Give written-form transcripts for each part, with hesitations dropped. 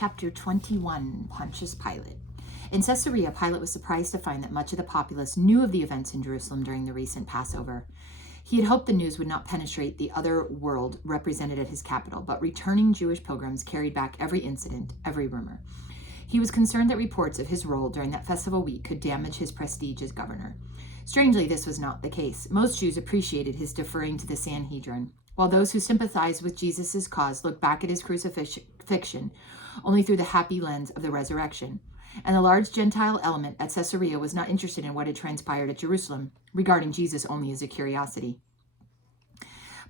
Chapter 21, Pontius Pilate. In Caesarea, Pilate was surprised to find that much of the populace knew of the events in Jerusalem during the recent Passover. He had hoped the news would not penetrate the other world represented at his capital, but returning Jewish pilgrims carried back every incident, every rumor. He was concerned that reports of his role during that festival week could damage his prestige as governor. Strangely, this was not the case. Most Jews appreciated his deferring to the Sanhedrin, while those who sympathized with Jesus' cause looked back at his crucifixion only through the happy lens of the resurrection. And the large Gentile element at Caesarea was not interested in what had transpired at Jerusalem, regarding Jesus only as a curiosity.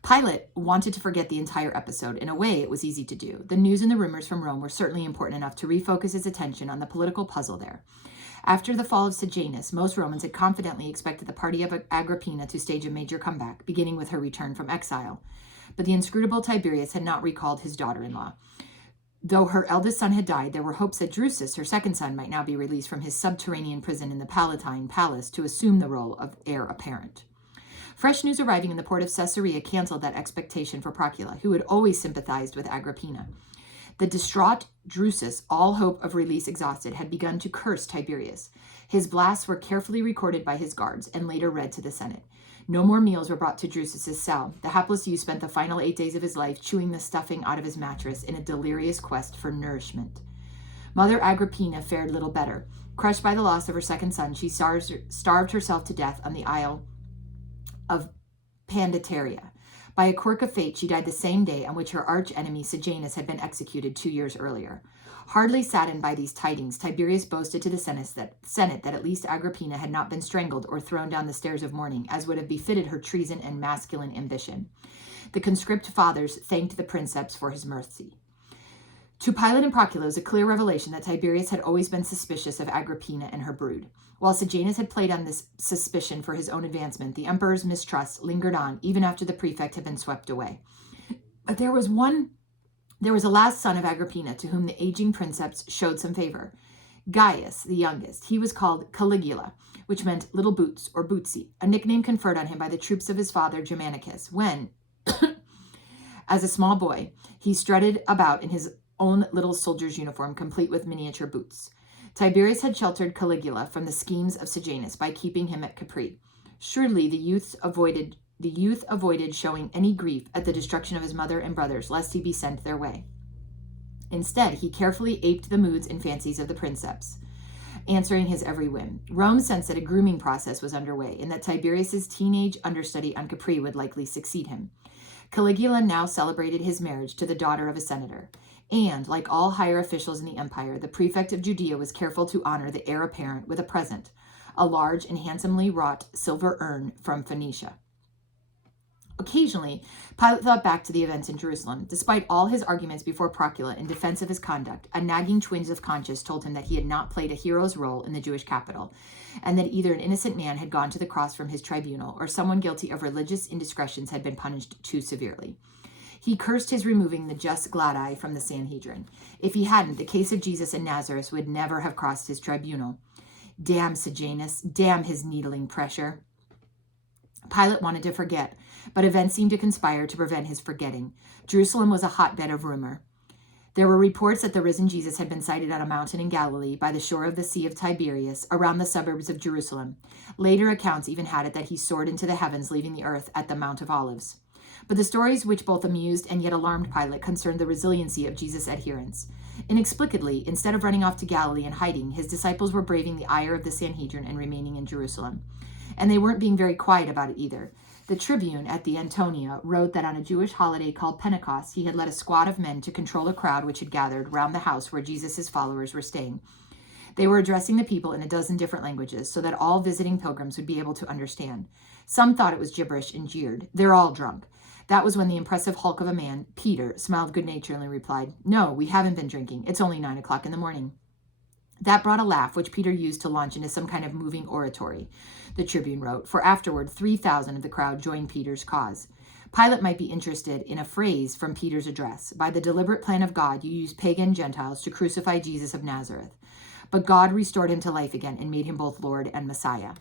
Pilate wanted to forget the entire episode. In a way, it was easy to do. The news and the rumors from Rome were certainly important enough to refocus his attention on the political puzzle there. After the fall of Sejanus, most Romans had confidently expected the party of Agrippina to stage a major comeback, beginning with her return from exile. But the inscrutable Tiberius had not recalled his daughter-in-law. Though her eldest son had died, there were hopes that Drusus, her second son, might now be released from his subterranean prison in the Palatine Palace to assume the role of heir apparent. Fresh news arriving in the port of Caesarea canceled that expectation for Procula, who had always sympathized with Agrippina. The distraught Drusus, all hope of release exhausted, had begun to curse Tiberius. His blasts were carefully recorded by his guards and later read to the Senate. No more meals were brought to Drusus's cell. The hapless youth spent the final 8 days of his life chewing the stuffing out of his mattress in a delirious quest for nourishment. Mother Agrippina fared little better. Crushed by the loss of her second son, she starved herself to death on the Isle of Pandateria. By a quirk of fate, she died the same day on which her arch-enemy Sejanus had been executed 2 years earlier. Hardly saddened by these tidings, Tiberius boasted to the Senate that at least Agrippina had not been strangled or thrown down the stairs of mourning, as would have befitted her treason and masculine ambition. The conscript fathers thanked the princeps for his mercy. To Pilate and Procula was a clear revelation that Tiberius had always been suspicious of Agrippina and her brood. While Sejanus had played on this suspicion for his own advancement, the emperor's mistrust lingered on even after the prefect had been swept away. But there was a last son of Agrippina to whom the aging princeps showed some favor. Gaius, the youngest. He was called Caligula, which meant little boots or bootsy, a nickname conferred on him by the troops of his father Germanicus, when, as a small boy, he strutted about in his own little soldier's uniform, complete with miniature boots. Tiberius had sheltered Caligula from the schemes of Sejanus by keeping him at Capri. Shrewdly, the youth avoided showing any grief at the destruction of his mother and brothers, lest he be sent their way. Instead, he carefully aped the moods and fancies of the princeps, answering his every whim. Rome sensed that a grooming process was underway, and that Tiberius's teenage understudy on Capri would likely succeed him. Caligula now celebrated his marriage to the daughter of a senator. And, like all higher officials in the empire, the prefect of Judea was careful to honor the heir apparent with a present, a large and handsomely wrought silver urn from Phoenicia. Occasionally, Pilate thought back to the events in Jerusalem. Despite all his arguments before Procula in defense of his conduct, a nagging twinge of conscience told him that he had not played a hero's role in the Jewish capital, and that either an innocent man had gone to the cross from his tribunal, or someone guilty of religious indiscretions had been punished too severely. He cursed his removing the just gladi from the Sanhedrin. If he hadn't, the case of Jesus in Nazareth would never have crossed his tribunal. Damn Sejanus, damn his needling pressure. Pilate wanted to forget, but events seemed to conspire to prevent his forgetting. Jerusalem was a hotbed of rumor. There were reports that the risen Jesus had been sighted on a mountain in Galilee by the shore of the Sea of Tiberias, around the suburbs of Jerusalem. Later accounts even had it that he soared into the heavens, leaving the earth at the Mount of Olives. But the stories which both amused and yet alarmed Pilate concerned the resiliency of Jesus' adherents. Inexplicably, instead of running off to Galilee and hiding, his disciples were braving the ire of the Sanhedrin and remaining in Jerusalem. And they weren't being very quiet about it either. The tribune at the Antonia wrote that on a Jewish holiday called Pentecost, he had led a squad of men to control a crowd which had gathered round the house where Jesus' followers were staying. They were addressing the people in a dozen different languages so that all visiting pilgrims would be able to understand. Some thought it was gibberish and jeered. "They're all drunk." That was when the impressive hulk of a man, Peter, smiled good-naturedly and replied, "No, we haven't been drinking. It's only 9 o'clock in the morning." That brought a laugh, which Peter used to launch into some kind of moving oratory, the Tribune wrote, for afterward 3,000 of the crowd joined Peter's cause. Pilate might be interested in a phrase from Peter's address. By the deliberate plan of God, you used pagan Gentiles to crucify Jesus of Nazareth. But God restored him to life again and made him both Lord and Messiah.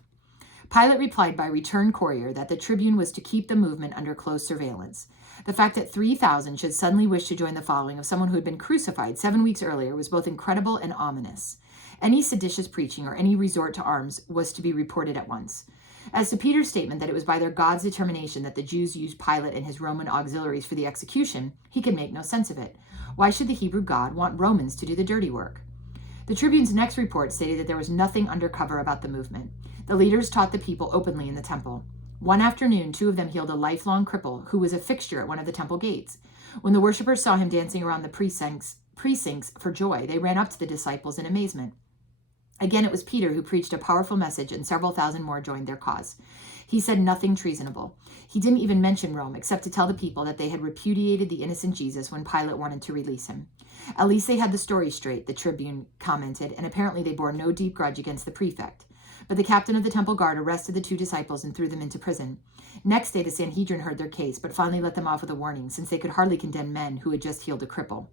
Pilate replied by return courier that the tribune was to keep the movement under close surveillance. The fact that 3,000 should suddenly wish to join the following of someone who had been crucified 7 weeks earlier was both incredible and ominous. Any seditious preaching or any resort to arms was to be reported at once. As to Peter's statement that it was by their God's determination that the Jews used Pilate and his Roman auxiliaries for the execution, he could make no sense of it. Why should the Hebrew God want Romans to do the dirty work? The Tribune's next report stated that there was nothing undercover about the movement. The leaders taught the people openly in the temple. One afternoon, 2 of them healed a lifelong cripple who was a fixture at one of the temple gates. When the worshippers saw him dancing around the precincts for joy, they ran up to the disciples in amazement. Again, it was Peter who preached a powerful message, and several thousand more joined their cause. He said nothing treasonable. He didn't even mention Rome, except to tell the people that they had repudiated the innocent Jesus when Pilate wanted to release him. At least they had the story straight, the Tribune commented, and apparently they bore no deep grudge against the prefect. But the captain of the temple guard arrested the 2 disciples and threw them into prison. Next day, the Sanhedrin heard their case, but finally let them off with a warning, since they could hardly condemn men who had just healed a cripple.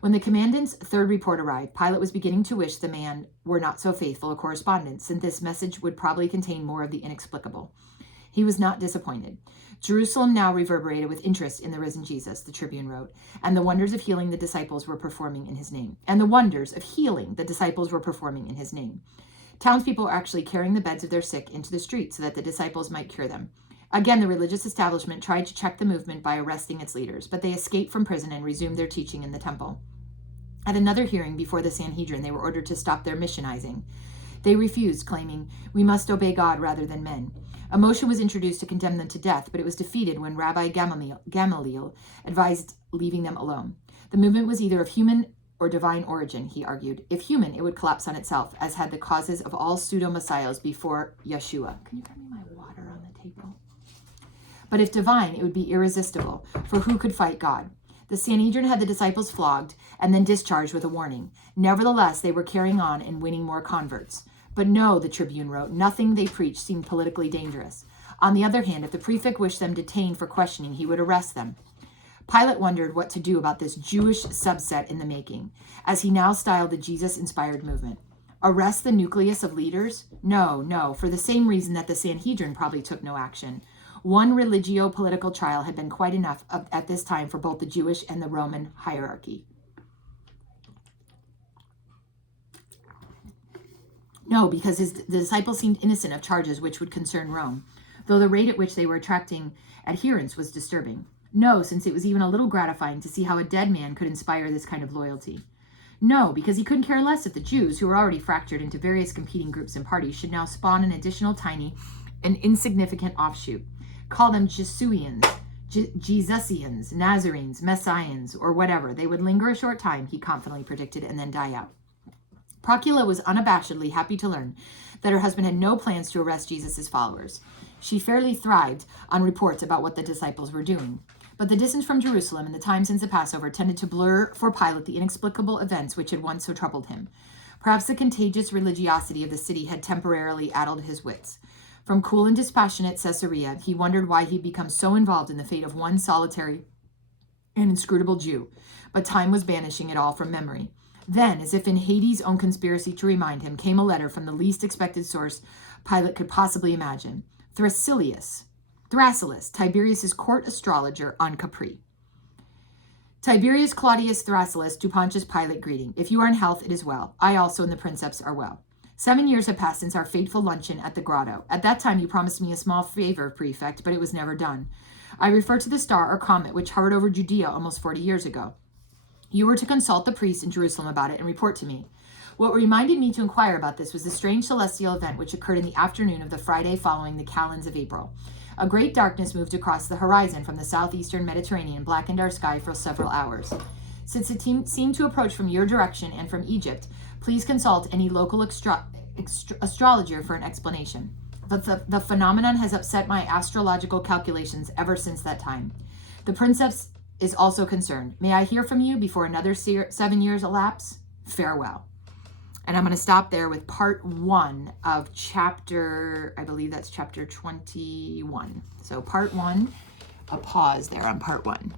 When the commandant's 3rd report arrived, Pilate was beginning to wish the man were not so faithful a correspondent, since this message would probably contain more of the inexplicable. He was not disappointed. Jerusalem now reverberated with interest in the risen Jesus, the Tribune wrote, and the wonders of healing the disciples were performing in his name. Townspeople were actually carrying the beds of their sick into the street so that the disciples might cure them. Again, the religious establishment tried to check the movement by arresting its leaders, but they escaped from prison and resumed their teaching in the temple. At another hearing before the Sanhedrin, they were ordered to stop their missionizing. They refused, claiming, "We must obey God rather than men." A motion was introduced to condemn them to death, but it was defeated when Rabbi Gamaliel advised leaving them alone. The movement was either of human or divine origin, he argued. If human, it would collapse on itself, as had the causes of all pseudo-messiahs before Yeshua. Can you grab me my water on the table? But if divine, it would be irresistible, for who could fight God? The Sanhedrin had the disciples flogged and then discharged with a warning. Nevertheless, they were carrying on and winning more converts. But no, the Tribune wrote, nothing they preached seemed politically dangerous. On the other hand, if the prefect wished them detained for questioning, he would arrest them. Pilate wondered what to do about this Jewish subset in the making, as he now styled the Jesus-inspired movement. Arrest the nucleus of leaders? No, for the same reason that the Sanhedrin probably took no action. One religio-political trial had been quite enough at this time for both the Jewish and the Roman hierarchy. No, because the disciples seemed innocent of charges which would concern Rome, though the rate at which they were attracting adherents was disturbing. No, since it was even a little gratifying to see how a dead man could inspire this kind of loyalty. No, because he couldn't care less if the Jews, who were already fractured into various competing groups and parties, should now spawn an additional tiny and insignificant offshoot. Call them Jesuians, Jesusians, Nazarenes, Messians, or whatever. They would linger a short time, he confidently predicted, and then die out. Procula was unabashedly happy to learn that her husband had no plans to arrest Jesus' followers. She fairly thrived on reports about what the disciples were doing. But the distance from Jerusalem and the time since the Passover tended to blur for Pilate the inexplicable events which had once so troubled him. Perhaps the contagious religiosity of the city had temporarily addled his wits. From cool and dispassionate Caesarea, he wondered why he'd become so involved in the fate of one solitary and inscrutable Jew, but time was banishing it all from memory. Then, as if in Hades' own conspiracy to remind him, came a letter from the least expected source Pilate could possibly imagine. Thrasyllus, Tiberius's court astrologer on Capri. Tiberius Claudius Thrasyllus to Pontius Pilate greeting. If you are in health, it is well. I also and the princeps are well. 7 years have passed since our fateful luncheon at the grotto. At that time, you promised me a small favor, prefect, but it was never done. I refer to the star or comet which hovered over Judea almost 40 years ago. You were to consult the priests in Jerusalem about it and report to me. What reminded me to inquire about this was the strange celestial event which occurred in the afternoon of the Friday following the calends of April. A great darkness moved across the horizon from the southeastern Mediterranean, blackened our sky for several hours. Since it seemed to approach from your direction and from Egypt, please consult any local astrologer for an explanation. The phenomenon has upset my astrological calculations ever since that time. The princeps is also concerned. May I hear from you before another 7 years elapse? Farewell. And I'm going to stop there with part 1 of chapter, I believe that's chapter 21. So part 1, a pause there on part 1.